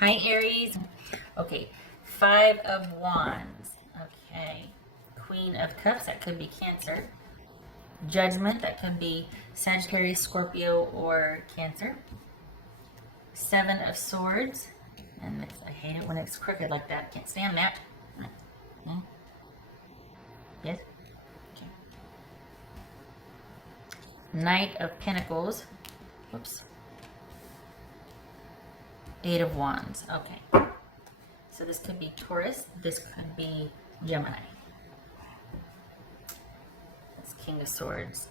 Hi, Aries. Okay, Five of Wands. Okay, Queen of Cups, that could be Cancer. Judgment, that could be Sagittarius, Scorpio, or Cancer. Seven of Swords, and I hate it when it's crooked like that. Can't stand that. Yes? Okay. Knight of Pentacles. Whoops. Eight of Wands. Okay. So this could be Taurus. This could be Gemini. That's King of Swords.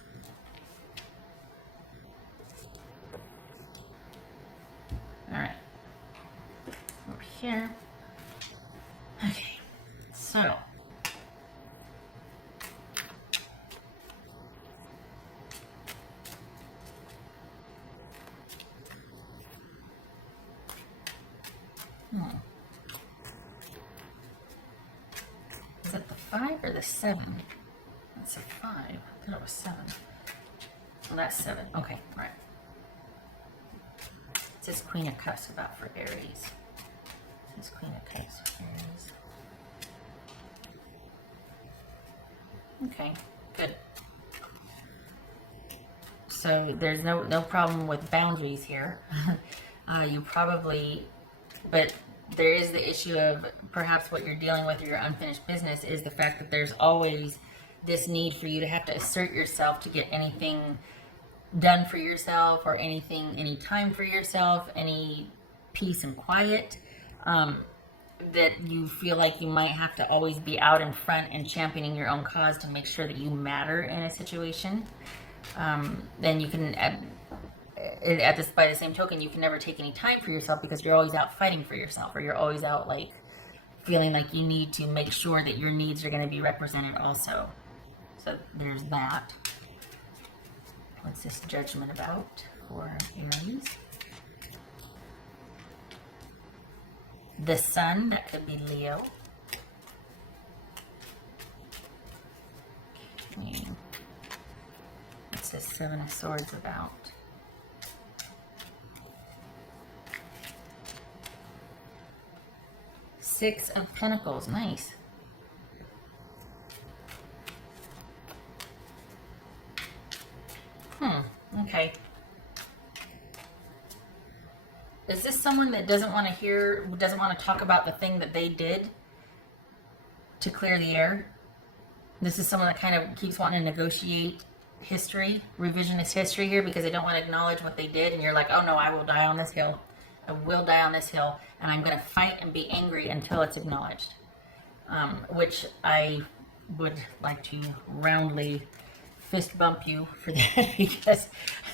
All right. Over here. Okay. So. Is it the 5 or the 7? That's a 5. I thought it was 7. Well, that's 7. Okay, all right. It says Queen of Cups about for Aries. It says Queen of Cups for Aries. Okay, good. So there's no problem with boundaries here. You probably, but there is the issue of perhaps what you're dealing with, or your unfinished business, is the fact that there's always this need for you to have to assert yourself to get anything done for yourself, or any time for yourself, any peace and quiet, that you feel like you might have to always be out in front and championing your own cause to make sure that you matter in a situation. Then you can, by the same token, you can never take any time for yourself because you're always out fighting for yourself, or you're always out like feeling like you need to make sure that your needs are going to be represented also. So there's that. What's this Judgment about for Aries? The Sun, that could be Leo. Okay. What's this Seven of Swords about? Six of Pentacles, nice. Okay. Is this someone that doesn't want to talk about the thing that they did to clear the air? This is someone that kind of keeps wanting to negotiate history, revisionist history here, because they don't want to acknowledge what they did, and you're like, oh no, I will die on this hill. I will die on this hill, and I'm going to fight and be angry until it's acknowledged. Which I would like to roundly fist bump you for that, because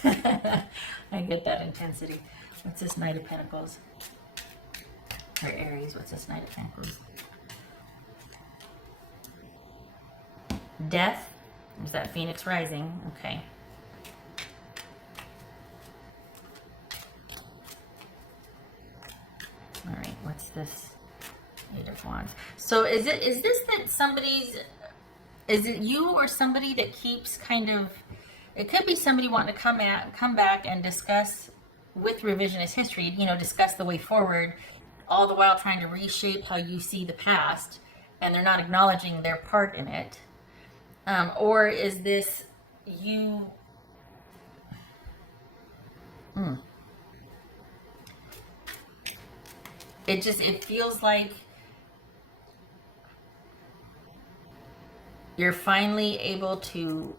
I get that intensity. What's this Knight of Pentacles? For Aries, what's this Knight of Pentacles? Death. Is that Phoenix Rising? Okay. All right, what's this? Eight of Wands. So is this that somebody's, is it you or somebody that keeps kind of, it could be somebody wanting to come back and discuss with revisionist history, discuss the way forward, all the while trying to reshape how you see the past, and they're not acknowledging their part in it. Or is this you? It feels like you're finally able to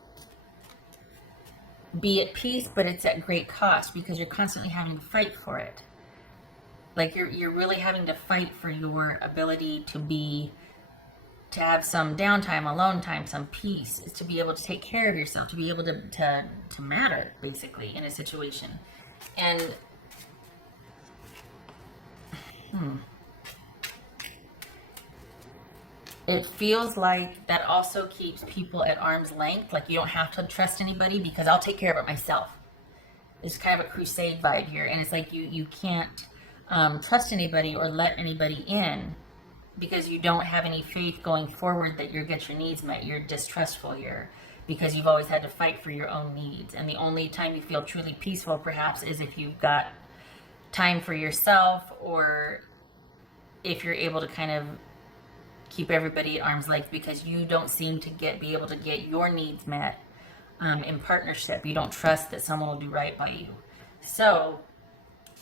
be at peace, but it's at great cost because you're constantly having to fight for it. Like you're really having to fight for your ability to have some downtime, alone time, some peace, is to be able to take care of yourself, to be able to matter, basically, in a situation. And it feels like that also keeps people at arm's length. Like you don't have to trust anybody because I'll take care of it myself. It's kind of a crusade vibe here. And it's like you can't trust anybody or let anybody in because you don't have any faith going forward that you'll get your needs met. You're distrustful here because you've always had to fight for your own needs. And the only time you feel truly peaceful, perhaps, is if you've got time for yourself, or if you're able to kind of keep everybody at arm's length because you don't seem to be able to get your needs met in partnership. You don't trust that someone will do right by you. So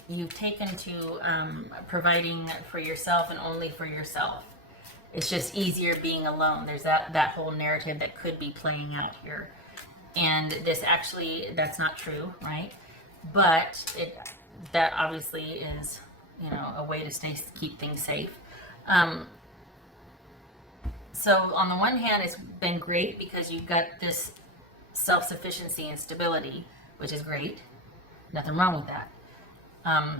you've taken to providing for yourself and only for yourself. It's just easier being alone. There's that whole narrative that could be playing out here. And this actually, that's not true, right? But that obviously is, you know, a way to keep things safe. So on the one hand, it's been great because you've got this self-sufficiency and stability, which is great. Nothing wrong with that.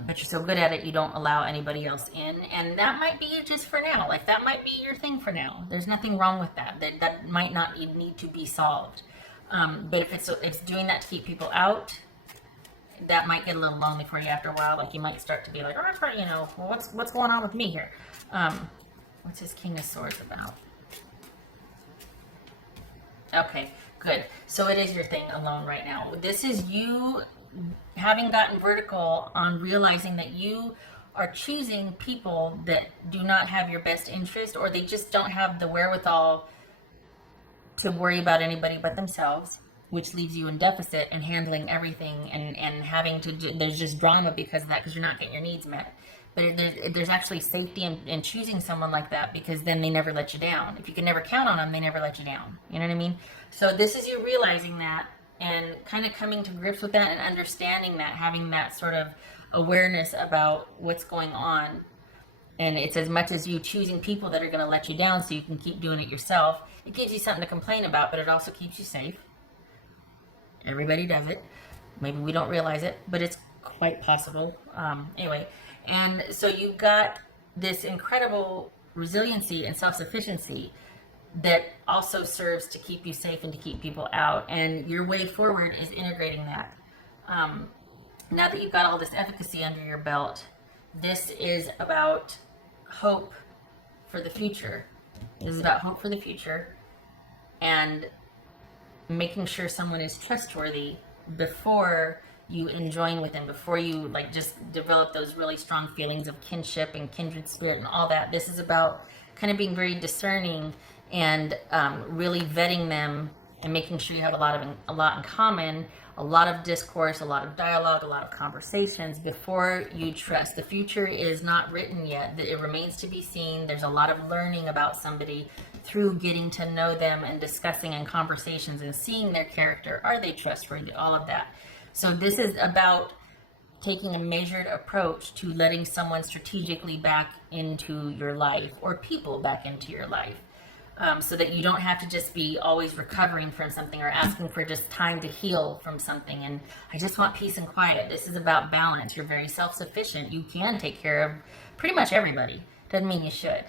But you're so good at it, you don't allow anybody else in. And that might be just for now. Like, that might be your thing for now. There's nothing wrong with that. That might not need to be solved. But if it's doing that to keep people out, that might get a little lonely for you after a while. Like, you might start to be like, oh, you know, well, what's going on with me here? What's this King of Swords about? Okay, good. So it is your thing alone right now. This is you having gotten vertical on realizing that you are choosing people that do not have your best interest, or they just don't have the wherewithal to worry about anybody but themselves, which leaves you in deficit and handling everything and having to there's just drama because of that, because you're not getting your needs met. But there's actually safety in choosing someone like that, because then they never let you down. If you can never count on them, they never let you down. You know what I mean? So this is you realizing that and kind of coming to grips with that and understanding that, having that sort of awareness about what's going on. And it's as much as you choosing people that are going to let you down so you can keep doing it yourself. It gives you something to complain about, but it also keeps you safe. Everybody does it. Maybe we don't realize it, but it's quite possible. Anyway. And so you've got this incredible resiliency and self-sufficiency that also serves to keep you safe and to keep people out. And your way forward is integrating that. Now that you've got all this efficacy under your belt, this is about hope for the future. This is about hope for the future and making sure someone is trustworthy before you join with them, before you like just develop those really strong feelings of kinship and kindred spirit and all that. This is about kind of being very discerning and really vetting them and making sure you have a lot in common, a lot of discourse, a lot of dialogue, a lot of conversations before you trust. The future is not written yet. It remains to be seen. There's a lot of learning about somebody through getting to know them and discussing in conversations and seeing their character. Are they trustworthy? All of that. So this is about taking a measured approach to letting someone strategically back into your life, or people back into your life, so that you don't have to just be always recovering from something or asking for just time to heal from something. And I just want peace and quiet. This is about balance. You're very self-sufficient. You can take care of pretty much everybody. Doesn't mean you should.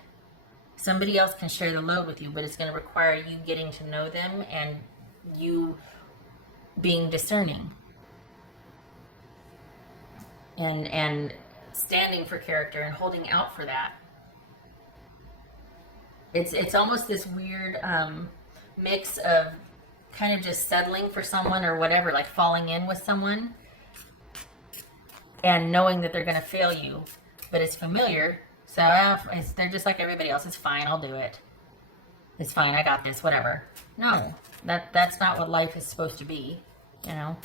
Somebody else can share the load with you, but it's going to require you getting to know them and you being discerning. And standing for character and holding out for that. It's almost this weird mix of kind of just settling for someone or whatever, like falling in with someone and knowing that they're going to fail you, but it's familiar. So they're just like everybody else. It's fine. I'll do it. It's fine. I got this. Whatever. No, that's not what life is supposed to be, you know.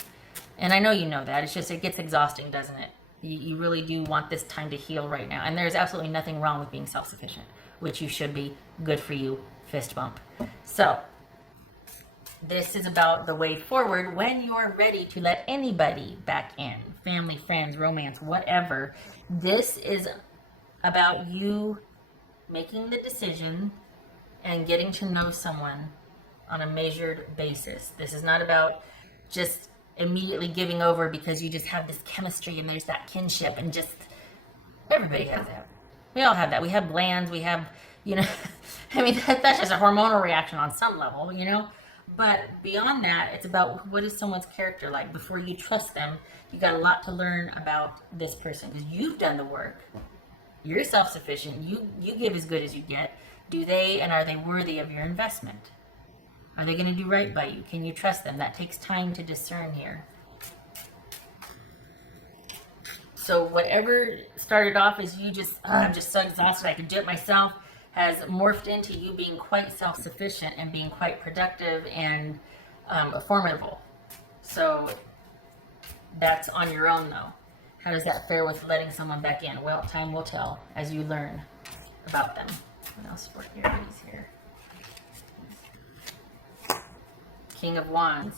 And I know you know that. It's just, it gets exhausting, doesn't it? You really do want this time to heal right now. And there's absolutely nothing wrong with being self-sufficient, which you should be. Good for you. Fist bump. So this is about the way forward when you're ready to let anybody back in. Family, friends, romance, whatever. This is about you making the decision and getting to know someone on a measured basis. This is not about just immediately giving over because you just have this chemistry and there's that kinship, and just everybody has that. We all have that. We have glands. We have, you know, I mean, that's just a hormonal reaction on some level, you know. But beyond that, it's about what is someone's character like. Before you trust them, you got a lot to learn about this person because you've done the work. You're self-sufficient. You give as good as you get. Do they, and are they worthy of your investment? Are they going to do right by you? Can you trust them? That takes time to discern here. So whatever started off as you just, I'm just so exhausted, I can do it myself, has morphed into you being quite self-sufficient and being quite productive and formidable. So that's on your own though. How does that fare with letting someone back in? Well, time will tell as you learn about them. What else for Aries here? King of Wands,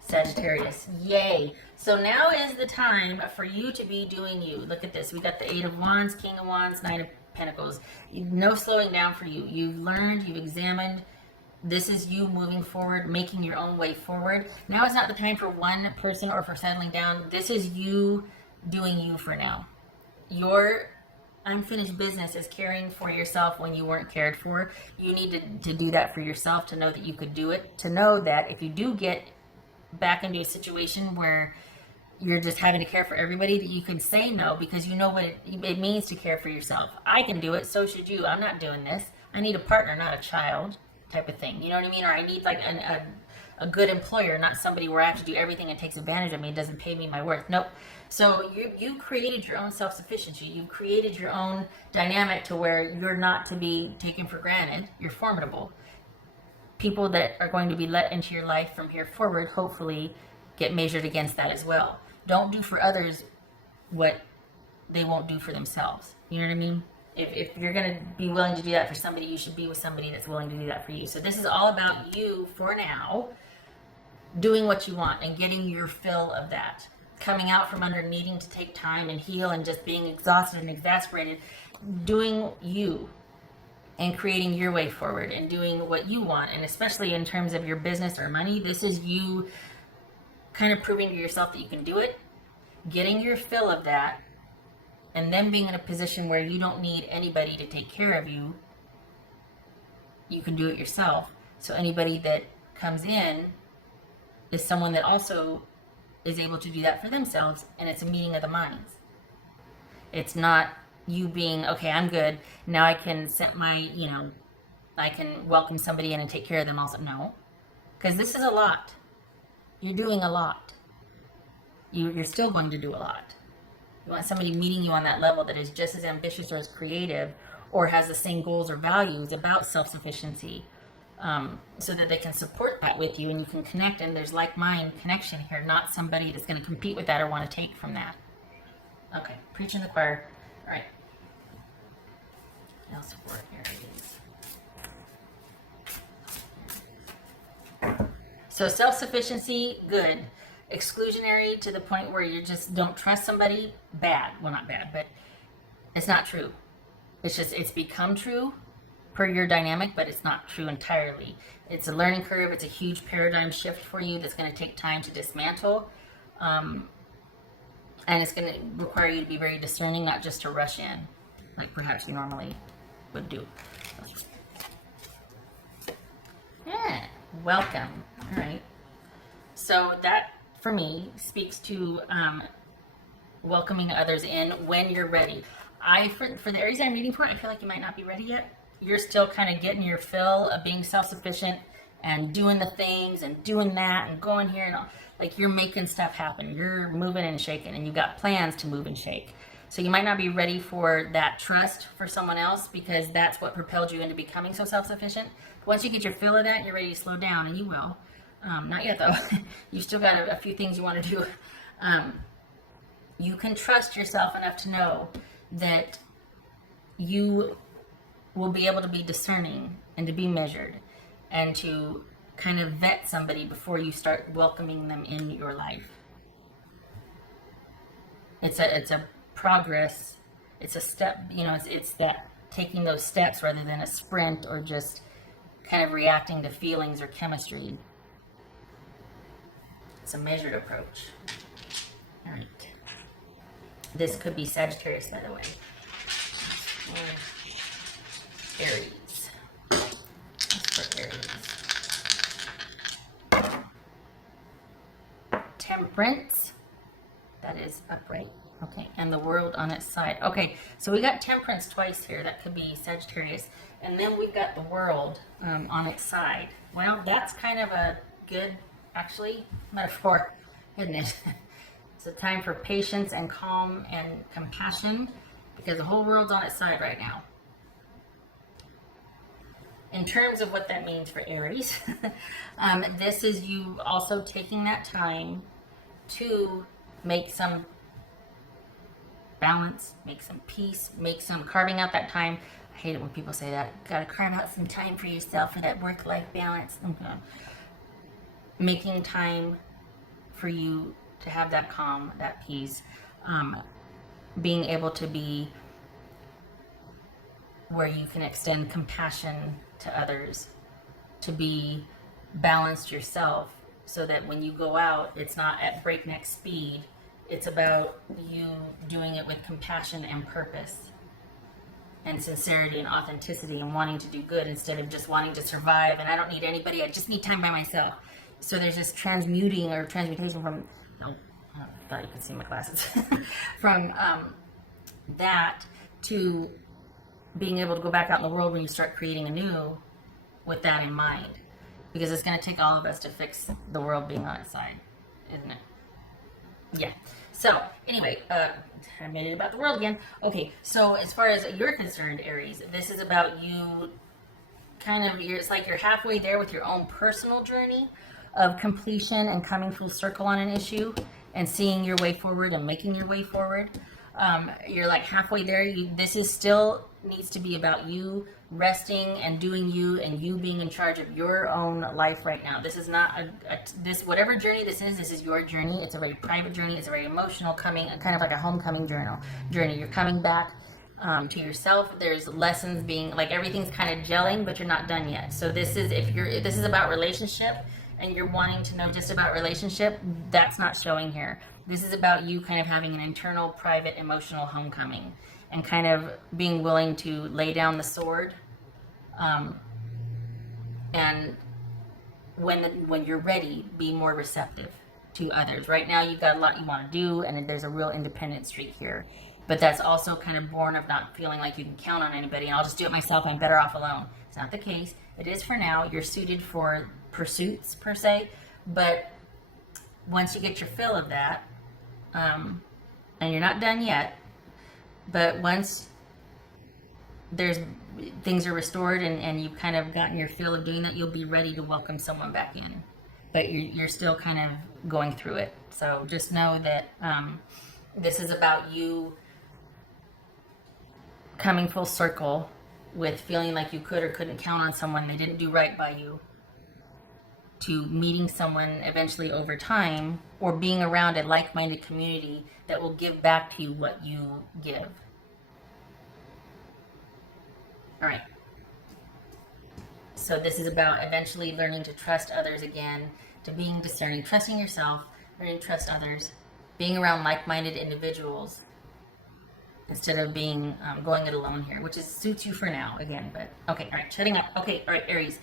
Sagittarius. Yay. So now is the time for you to be doing you. Look at this. We got the Eight of Wands, King of Wands, Nine of Pentacles. No slowing down for you. You've learned, you've examined. This is you moving forward, making your own way forward. Now is not the time for one person or for settling down. This is you doing you for now. Your unfinished business is caring for yourself when you weren't cared for. You need to do that for yourself, to know that you could do it, to know that if you do get back into a situation where you're just having to care for everybody, that you can say no, because you know what it means to care for yourself. I can do it, so should you. I'm not doing this. I need a partner, not a child, type of thing. You know what I mean? Or I need like a good employer, not somebody where I have to do everything and takes advantage of me and doesn't pay me my worth. Nope. So you created your own self-sufficiency. You created your own dynamic to where you're not to be taken for granted. You're formidable. People that are going to be let into your life from here forward, hopefully, get measured against that as well. Don't do for others what they won't do for themselves. You know what I mean? If you're going to be willing to do that for somebody, you should be with somebody that's willing to do that for you. So this is all about you for now, doing what you want and getting your fill of that. Coming out from under needing to take time and heal and just being exhausted and exasperated, doing you and creating your way forward and doing what you want. And especially in terms of your business or money, this is you kind of proving to yourself that you can do it, getting your fill of that, and then being in a position where you don't need anybody to take care of you. You can do it yourself. So anybody that comes in is someone that also is able to do that for themselves, and it's a meeting of the minds. It's not you being, okay, I'm good, now I can set my, I can welcome somebody in and take care of them also. No, because this is a lot. You're doing a lot. You're still going to do a lot. You want somebody meeting you on that level that is just as ambitious or as creative or has the same goals or values about self-sufficiency, so that they can support that with you and you can connect, and there's like-mind connection here, not somebody that's going to compete with that or want to take from that. Okay, preaching the choir. All right. Now support Aries. So self-sufficiency, good. Exclusionary to the point where you just don't trust somebody, bad. Well, not bad, but it's not true. It's become true per your dynamic, but it's not true entirely. It's a learning curve. It's a huge paradigm shift for you that's going to take time to dismantle. And it's going to require you to be very discerning, not just to rush in, like perhaps you normally would do. Yeah, welcome. All right. So that, for me, speaks to welcoming others in when you're ready. For the Aries I'm reading for, I feel like you might not be ready yet. You're still kind of getting your fill of being self-sufficient and doing the things and doing that and going here and all. Like you're making stuff happen. You're moving and shaking, and you've got plans to move and shake. So you might not be ready for that trust for someone else, because that's what propelled you into becoming so self-sufficient. Once you get your fill of that, you're ready to slow down, and you will. Not yet though. You still got a few things you want to do. You can trust yourself enough to know that you will be able to be discerning and to be measured and to kind of vet somebody before you start welcoming them in your life. It's a progress. It's a step, it's that taking those steps rather than a sprint or just kind of reacting to feelings or chemistry. It's a measured approach. All right. This could be Sagittarius, by the way. Aries. That's for Aries. Temperance. That is upright. Okay, and the world on its side. Okay, so we got temperance twice here. That could be Sagittarius. And then we've got the world on its side. Well, that's kind of a good, actually, metaphor, isn't it? It's a time for patience and calm and compassion, because the whole world's on its side right now. In terms of what that means for Aries, this is you also taking that time to make some balance, make some peace, carving out that time. I hate it when people say that. Gotta carve out some time for yourself for that work-life balance. Okay. Making time for you to have that calm, that peace, being able to be where you can extend compassion to others, to be balanced yourself, so that when you go out, it's not at breakneck speed. It's about you doing it with compassion and purpose and sincerity and authenticity and wanting to do good instead of just wanting to survive. And I don't need anybody, I just need time by myself. So there's this transmutation from, oh, I thought you could see my glasses, from that to being able to go back out in the world when you start creating anew with that in mind. Because it's going to take all of us to fix the world being on its side, isn't it? Yeah. So anyway, I made it about the world again. Okay, so as far as you're concerned, Aries, this is about you it's like you're halfway there with your own personal journey of completion and coming full circle on an issue and seeing your way forward and making your way forward. You're like halfway there. This is still needs to be about you resting and doing you and you being in charge of your own life right now. This is not this whatever journey this is your journey. It's a very private journey. It's a very emotional kind of like a homecoming journey. You're coming back to yourself. There's lessons being like everything's kind of gelling, but you're not done yet. So this is about relationship and you're wanting to know just about relationship, that's not showing here. This is about you kind of having an internal, private, emotional homecoming and kind of being willing to lay down the sword. And when you're ready, be more receptive to others. Right now, you've got a lot you want to do, and there's a real independent streak here. But that's also kind of born of not feeling like you can count on anybody, and I'll just do it myself, I'm better off alone. It's not the case. It is for now. You're suited for pursuits, per se, but once you get your fill of that, and you're not done yet, but once things are restored and you've kind of gotten your fill of doing that, you'll be ready to welcome someone back in. But you're still kind of going through it. So just know that this is about you coming full circle with feeling like you could or couldn't count on someone, they didn't do right by you, to meeting someone eventually over time, or being around a like-minded community that will give back to you what you give. All right. So this is about eventually learning to trust others again, to being discerning, trusting yourself, learning to trust others, being around like-minded individuals instead of being going it alone here, which suits you for now again. But okay, all right, shutting up. Okay, all right, Aries.